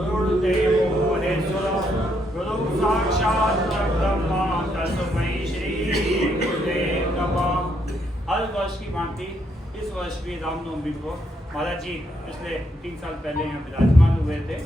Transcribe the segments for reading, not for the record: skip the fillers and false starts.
गुरुर्देवो महेश्वरः गुरु साक्षात् ब्रह्मा तस्मै श्री गुरुदेव नमः। हर वर्ष की भांति इस वर्ष भी रामनवमी को महाराज जी पिछले 3 साल पहले यहाँ विराजमान हुए थे,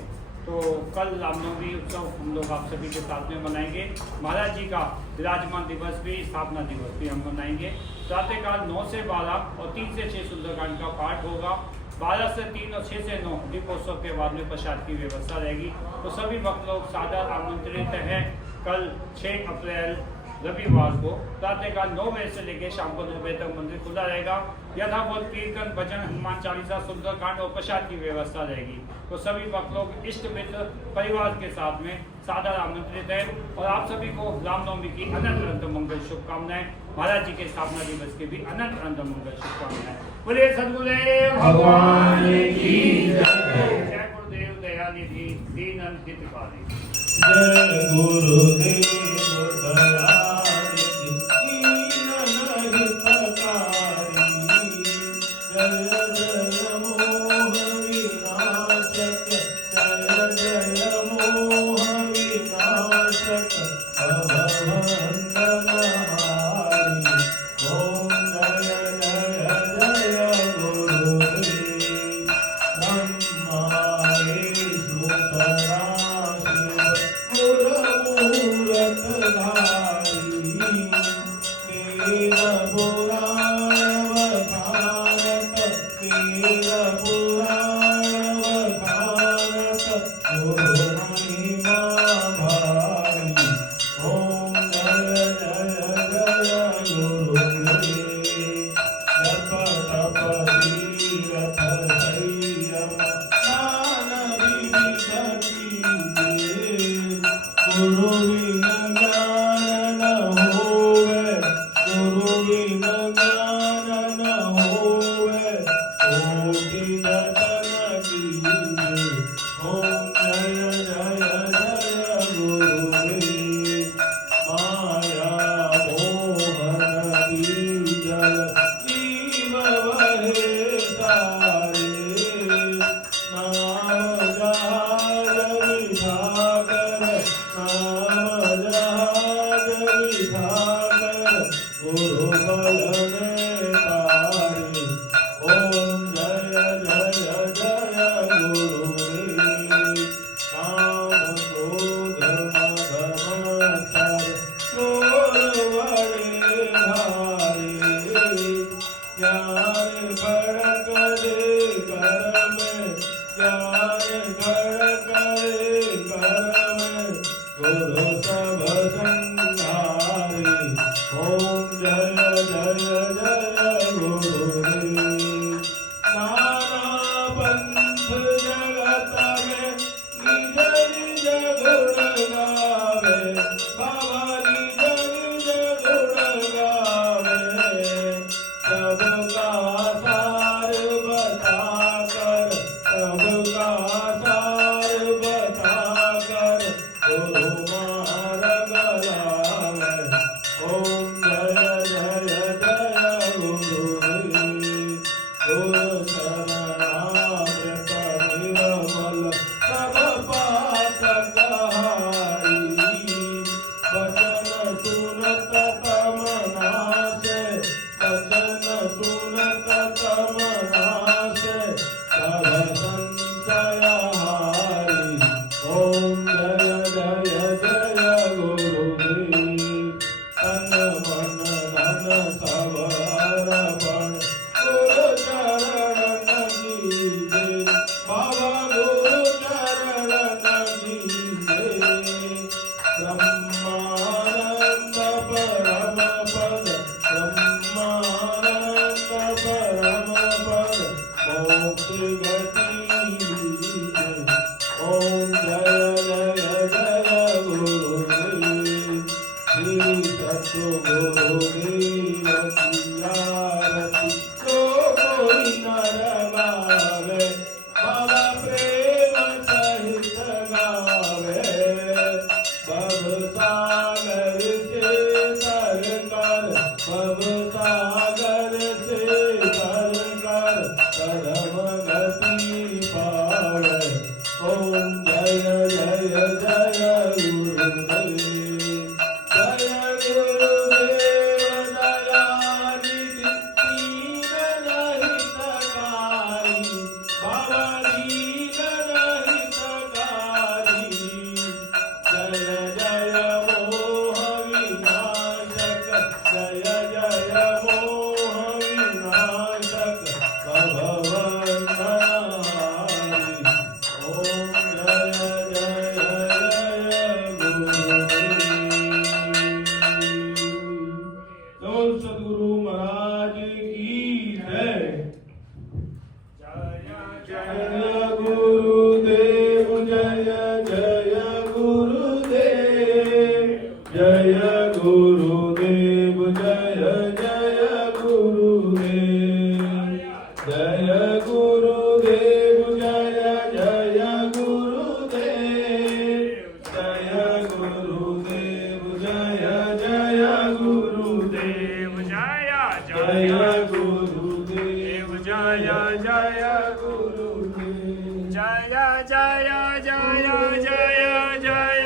तो कल रामनवमी उत्सव हम लोग आप सभी के साथ में मनाएंगे। महाराज जी का विराजमान दिवस भी, स्थापना दिवस भी हम मनाएंगे। प्रातःकाल 9 से 12 और 3 से 6 सुंदरकांड का पाठ होगा। 12 से 3 और 6 से 9 दीपोत्सव के बाद में प्रसाद की व्यवस्था रहेगी। तो सभी भक्त लोग सादर आमंत्रित हैं। कल 6 अप्रैल रविवार को प्रातःकाल 9 बजे से लेकर शाम को 9 बजे तक मंदिर खुला रहेगा। यथावत कीर्तन, भजन, हनुमान चालीसा, सुंदरकांड और प्रसाद की व्यवस्था रहेगी। तो सभी भक्त लोग इष्ट मित्र परिवार के साथ में सादर आमंत्रित है। और आप सभी को रामनवमी की अनंत अनंत मंगल शुभकामनाएं। महाराज जी के स्थापना दिवस के भी अनंत अनंत मंगल शुभकामनाएं। बोलिए सद्गुरुदेव भगवान की जय। गुरुदेव दयानिधि दीनंत हितकारी। जय गुरुदेव बाबा गुरु चरण सदगुरु महाराज की जय। जय गुरुदेव जय जय गुरुदेव जय गुरुदेव जय जय गुरुदेव जय गुरुदेव जय जय गुरुदेव जय गुरुदेव जय जय गुरुदेव जय जय गुरुदेव जय जय गुरुदेव जय जय जय जय जय